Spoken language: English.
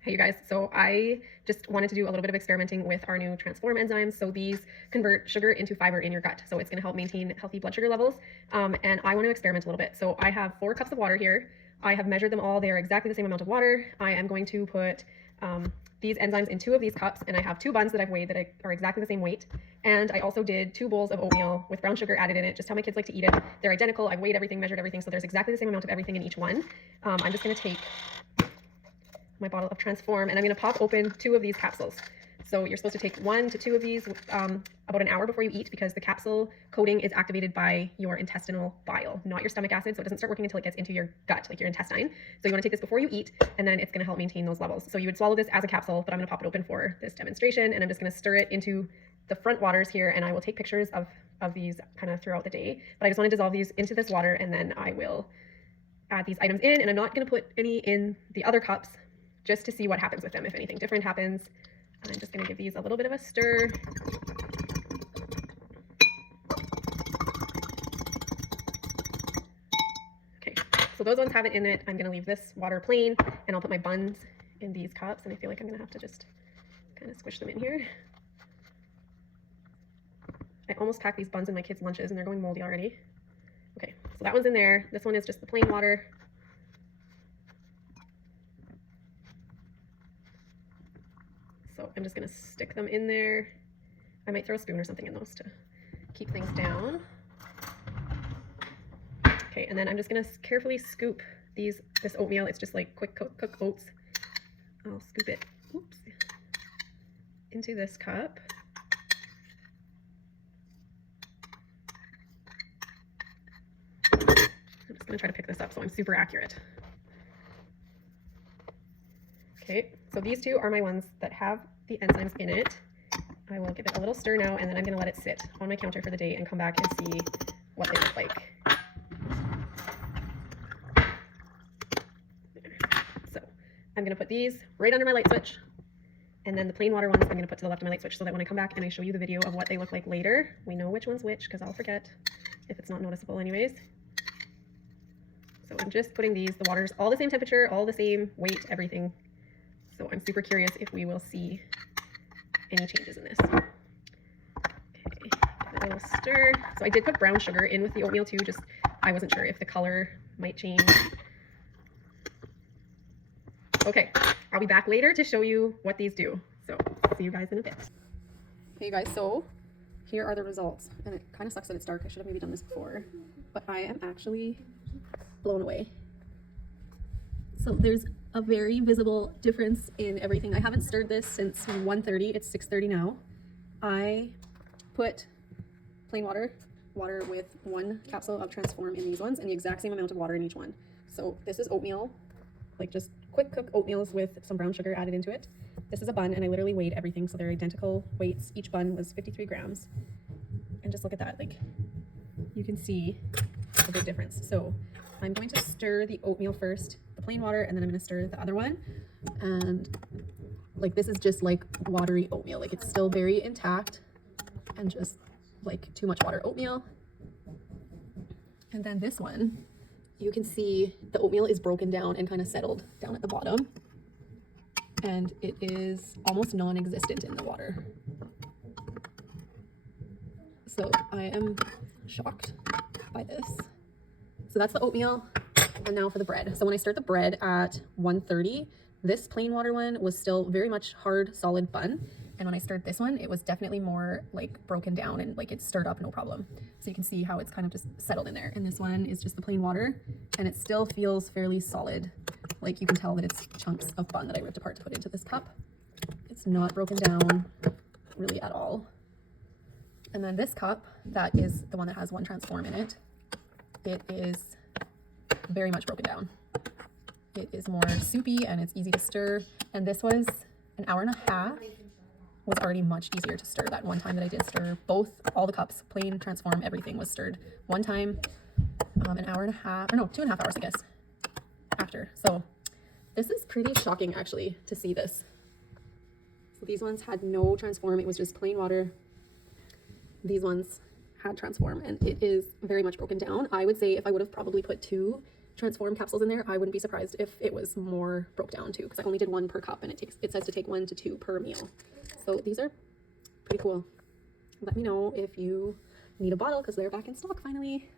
Hey you guys, so I just wanted to do a little bit of experimenting with our new Transform enzymes. So these convert sugar into fiber in your gut. So it's going to help maintain healthy blood sugar levels. And I want to experiment a little bit. So I have 4 cups of water here. I have measured them all. They are exactly the same amount of water. I am going to put these enzymes in 2 of these cups, and I have 2 buns that I've weighed that are exactly the same weight. And I also did 2 bowls of oatmeal with brown sugar added in it, just how my kids like to eat it. They're identical. I've weighed everything, measured everything, so there's exactly the same amount of everything in each one. I'm just going to take my bottle of Transform, and I'm going to pop open 2 of these capsules. So you're supposed to take 1 to 2 of these about an hour before you eat, because the capsule coating is activated by your intestinal bile, not your stomach acid. So it doesn't start working until it gets into your gut, like your intestine. So you want to take this before you eat, and then it's going to help maintain those levels. So you would swallow this as a capsule, but I'm going to pop it open for this demonstration, and I'm just going to stir it into the front waters here, and I will take pictures of these kind of throughout the day. But I just want to dissolve these into this water, and then I will add these items in, and I'm not going to put any in the other cups, just to see what happens with them, if anything different happens. I'm just going to give these a little bit of a stir. Okay, so those ones have it in it. I'm going to leave this water plain, and I'll put my buns in these cups, and I feel like I'm going to have to just kind of squish them in here. I almost packed these buns in my kids' lunches, and they're going moldy already. Okay, so that one's in there. This one is just the plain water. So I'm just going to stick them in there. I might throw a spoon or something in those to keep things down. Okay, and then I'm just going to carefully scoop this oatmeal. It's just like quick cook oats. I'll scoop it, into this cup. I'm just going to try to pick this up so I'm super accurate. Okay, so these 2 are my ones that have the enzymes in it. I will give it a little stir now, and then I'm going to let it sit on my counter for the day and come back and see what they look like. So I'm going to put these right under my light switch, and then the plain water ones I'm going to put to the left of my light switch, so that when I come back and I show you the video of what they look like later, we know which one's which, because I'll forget if it's not noticeable anyways. So I'm just putting these, the water's all the same temperature, all the same weight, everything. So I'm super curious if we will see any changes in this. Okay, give it a little stir. So I did put brown sugar in with the oatmeal too, just I wasn't sure if the color might change. Okay, I'll be back later to show you what these do. So see you guys in a bit. Hey you guys, so here are the results. And it kind of sucks that it's dark. I should have maybe done this before, but I am actually blown away. So there's a very visible difference in everything. I haven't stirred this since 1:30. It's 6:30 now. I put plain water with 1 capsule of Transform in these ones, and the exact same amount of water in each one. So this is oatmeal, like just quick cook oatmeals with some brown sugar added into it. This is a bun, and I literally weighed everything, so they're identical weights. Each bun was 53 grams. And just look at that, like you can see a big difference. So I'm going to stir the oatmeal first, the plain water, and then I'm going to stir the other one. And like this is just like watery oatmeal, like it's still very intact and just like too much water oatmeal. And then this one, you can see the oatmeal is broken down and kind of settled down at the bottom, and it is almost non-existent in the water. So I am shocked by this. So that's the oatmeal, and now for the bread. So when I stirred the bread at 1:30, this plain water one was still very much hard, solid bun. And when I stirred this one, it was definitely more like broken down and like it's stirred up, no problem. So you can see how it's kind of just settled in there. And this one is just the plain water, and it still feels fairly solid. Like you can tell that it's chunks of bun that I ripped apart to put into this cup. It's not broken down really at all. And then this cup, that is the one that has 1 Transform in it. It is very much broken down. It is more soupy and it's easy to stir. And this was an hour and a half, was already much easier to stir. That one time that I did stir all the cups, plain Transform, everything was stirred one time, an hour and a half, or no, 2.5 hours, I guess, after. So this is pretty shocking actually to see this. So these ones had no Transform, it was just plain water. These ones had Transform, and it is very much broken down. I would say if I would have probably put 2 Transform capsules in there, I wouldn't be surprised if it was more broke down too, because I only did 1 per cup, and it says to take 1 to 2 per meal. So these are pretty cool. Let me know if you need a bottle, because they're back in stock finally.